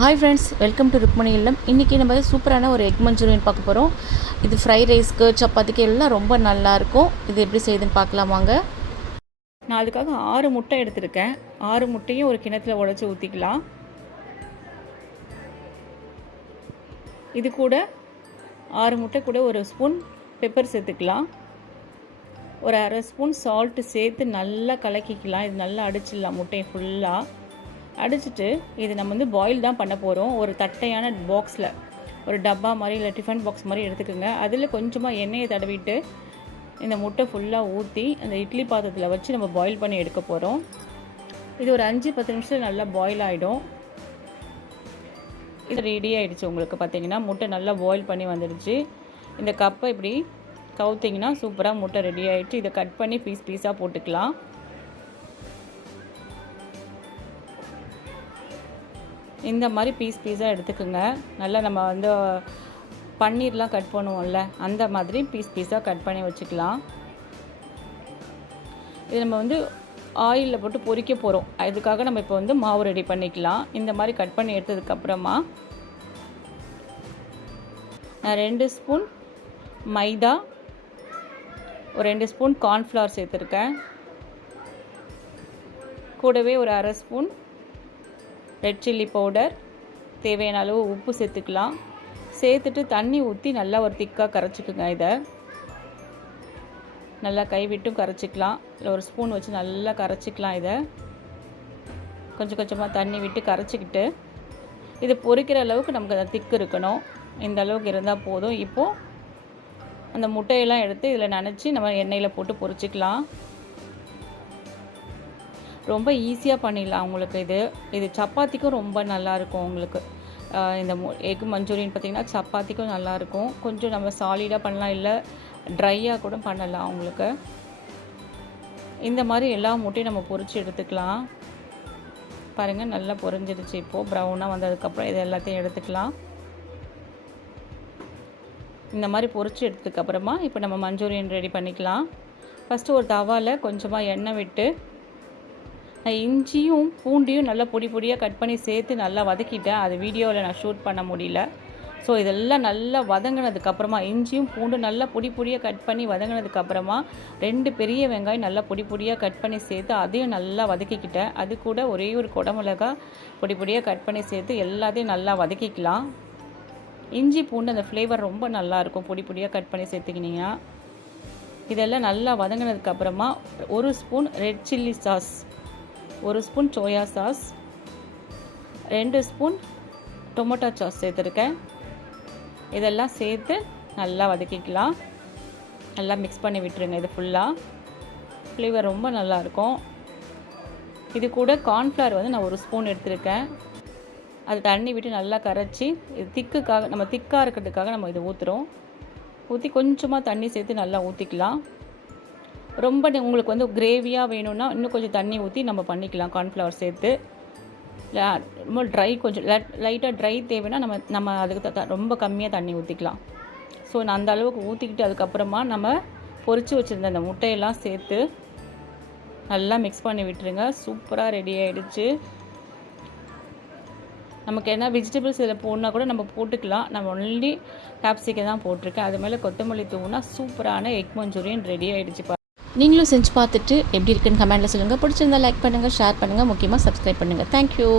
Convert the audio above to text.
Hi friends welcome to Rukmani இல்லம் இன்றைக்கி நம்ம சூப்பரான ஒரு எக் மஞ்சூரியன் பார்க்க போகிறோம் இது ஃப்ரைட் ரைஸ்க்கு சப்பாத்திக்கு எல்லாம் ரொம்ப நல்லாயிருக்கும் இது எப்படி செய்யுதுன்னு பார்க்கலாம் வாங்க. நான் அதுக்காக ஆறு முட்டை எடுத்திருக்கேன். ஆறு முட்டையும் ஒரு கிணத்துல உடச்சி ஊற்றிக்கலாம் இது கூட ஆறு முட்டை கூட ஒரு ஸ்பூன் பெப்பர் சேர்த்துக்கலாம். ஒரு அரை ஸ்பூன் சால்ட்டு சேர்த்து நல்லா கலக்கிக்கலாம். இது நல்லா அடிச்சிடலாம் முட்டையை ஃபுல்லாக அடிச்சுட்டு இது நம்ம வந்து பாயில் தான் பண்ண போகிறோம் ஒரு தட்டையான பாக்ஸில் ஒரு டப்பா மாதிரி இல்லை டிஃபன் பாக்ஸ் மாதிரி எடுத்துக்கோங்க. அதில் கொஞ்சமாக எண்ணெயை தடவிட்டு இந்த முட்டை ஃபுல்லாக ஊற்றி அந்த இட்லி பாத்திரத்தில் வச்சு நம்ம பாயில் பண்ணி எடுக்க போகிறோம் இது ஒரு அஞ்சு பத்து நிமிஷத்தில் நல்லா பாயில் ஆகிடும் இது ரெடி ஆகிடுச்சு உங்களுக்கு பார்த்தீங்கன்னா முட்டை நல்லா பாயில் பண்ணி வந்துடுச்சு. இந்த கப்பை இப்படி கவுத்திங்கன்னா சூப்பராக முட்டை ரெடி ஆகிடுச்சு இதை கட் பண்ணி பீஸ் பீஸாக போட்டுக்கலாம். இந்த மாதிரி பீஸ் பீஸாக எடுத்துக்கோங்க. நல்லா நம்ம வந்து பன்னீர்லாம் கட் பண்ணுவோம்ல அந்த மாதிரி பீஸ் பீஸாக கட் பண்ணி வச்சுக்கலாம். இது நம்ம வந்து ஆயிலில் போட்டு பொறிக்க போகிறோம் அதுக்காக நம்ம இப்போ வந்து மாவு ரெடி பண்ணிக்கலாம். இந்த மாதிரி கட் பண்ணி எடுத்ததுக்கப்புறமா நான் ரெண்டு ஸ்பூன் மைதா ஒரு ரெண்டு ஸ்பூன் கார்ன்ஃப்ளவர் சேர்த்துருக்கேன். கூடவே ஒரு அரை ஸ்பூன் ரெட் சில்லி பவுடர் தேவையான அளவு உப்பு சேர்த்துக்கலாம். சேர்த்துட்டு தண்ணி ஊற்றி நல்லா ஒரு திக்காக கரைச்சிக்குங்க இதை. நல்லா கைவிட்டும் கரைச்சிக்கலாம். இல்லை ஒரு ஸ்பூன் வச்சு நல்லா கரைச்சிக்கலாம் இதை. கொஞ்சம் கொஞ்சமாக தண்ணி விட்டு கரைச்சிக்கிட்டு இது பொரிக்கிற அளவுக்கு நமக்கு அந்த திக்கு இருக்கணும். இந்த அளவுக்கு இருந்தால் போதும். இப்போது அந்த முட்டையெல்லாம் எடுத்து இதில் நினச்சி நம்ம எண்ணெயில் போட்டு பொரிச்சிக்கலாம். ரொம்ப ஈஸியாக பண்ணிடலாம் உங்களுக்கு இது. இது சப்பாத்திக்கும் ரொம்ப நல்லாயிருக்கும் உங்களுக்கு. இந்த எக் மஞ்சூரியன் பார்த்திங்கன்னா சப்பாத்திக்கும் நல்லாயிருக்கும். கொஞ்சம் நம்ம சாலிடாக பண்ணலாம் இல்லை ட்ரையாக கூட பண்ணலாம் உங்களுக்கு. இந்த மாதிரி எல்லா மூட்டையும் நம்ம பொரித்து எடுத்துக்கலாம். பாருங்கள் நல்லா பொறிஞ்சிருச்சு இப்போது ப்ரௌனாக வந்ததுக்கப்புறம் இது எல்லாத்தையும் எடுத்துக்கலாம். இந்த மாதிரி பொறிச்சு எடுத்ததுக்கப்புறமா இப்போ நம்ம மஞ்சூரியன் ரெடி பண்ணிக்கலாம். ஃபஸ்ட்டு ஒரு தவாவில் கொஞ்சமாக எண்ணெய் விட்டு நான் இஞ்சியும் பூண்டியும் நல்லா பொடி பொடியாக கட் பண்ணி சேர்த்து நல்லா வதக்கிட்டேன். அது வீடியோவில் நான் ஷூட் பண்ண முடியல. ஸோ இதெல்லாம் நல்லா வதங்கினதுக்கப்புறமா இஞ்சியும் பூண்டு நல்லா பொடி பொடியாக கட் பண்ணி வதங்கினதுக்கப்புறமா ரெண்டு பெரிய வெங்காயம் நல்லா பொடி பொடியாக கட் பண்ணி சேர்த்து அதையும் நல்லா வதக்கிக்கிட்டேன். அது கூட ஒரே ஒரு குடமிளகா பொடி பொடியாக கட் பண்ணி சேர்த்து எல்லாத்தையும் நல்லா வதக்கிக்கலாம். இஞ்சி பூண்டு அந்த ஃப்ளேவர் ரொம்ப நல்லாயிருக்கும் பொடி பொடியாக கட் பண்ணி சேர்த்துக்கினீங்கன்னா. இதெல்லாம் நல்லா வதங்கினதுக்கப்புறமா ஒரு ஸ்பூன் ரெட் சில்லி சாஸ் ஒரு ஸ்பூன் சோயா சாஸ் ரெண்டு ஸ்பூன் டொமேட்டோ சாஸ் சேர்த்துருக்கேன். இதெல்லாம் சேர்த்து நல்லா வதக்கிக்கலாம். நல்லா மிக்ஸ் பண்ணி விட்டுருங்க இது ஃபுல்லாக ஃப்ளேவர் ரொம்ப நல்லாயிருக்கும் இது கூட கார்ன்ஃப்ளவர் வந்து நான் ஒரு ஸ்பூன் எடுத்திருக்கேன். அது தண்ணி விட்டு நல்லா கரைச்சி இது திக்குக்காக நம்ம திக்காக இருக்கிறதுக்காக நம்ம இதை ஊற்றுறோம் ஊற்றி கொஞ்சமாக தண்ணி சேர்த்து நல்லா ஊற்றிக்கலாம் ரொம்ப உங்களுக்கு வந்து கிரேவியாக வேணும்னா இன்னும் கொஞ்சம் தண்ணி ஊற்றி நம்ம பண்ணிக்கலாம். கார்ன்ஃப்ளவர் சேர்த்து. ரொம்ப ட்ரை கொஞ்சம் லைட்டாக ட்ரை தேவைன்னா நம்ம நம்ம அதுக்கு ரொம்ப கம்மியாக தண்ணி ஊற்றிக்கலாம் ஸோ நான் அந்த அளவுக்கு ஊற்றிக்கிட்டு அதுக்கப்புறமா நம்ம பொறிச்சு வச்சுருந்த அந்த முட்டையெல்லாம் சேர்த்து நல்லா மிக்ஸ் பண்ணி விட்டுருங்க. சூப்பராக ரெடி ஆகிடுச்சு நமக்கு என்ன வெஜிடபிள்ஸ் இதில் போடனா கூட நம்ம போட்டுக்கலாம். நம்ம ஒன்லி கேப்சிக்கை தான் போட்டிருக்கேன். அது மேலே கொத்தமல்லி தூவுனா சூப்பரான எக் மஞ்சூரியன் ரெடி ஆகிடுச்சு நீங்களும் செஞ்சு பார்த்துட்டு எப்படி இருக்குன்னு கமெண்ட்டில் சொல்லுங்கள் பிடிச்சிருந்தா லைக் பண்ணுங்கள் ஷேர் பண்ணுங்கள் முக்கியமாக சப்ஸ்கிரைப் பண்ணுங்கள் தேங்க்யூ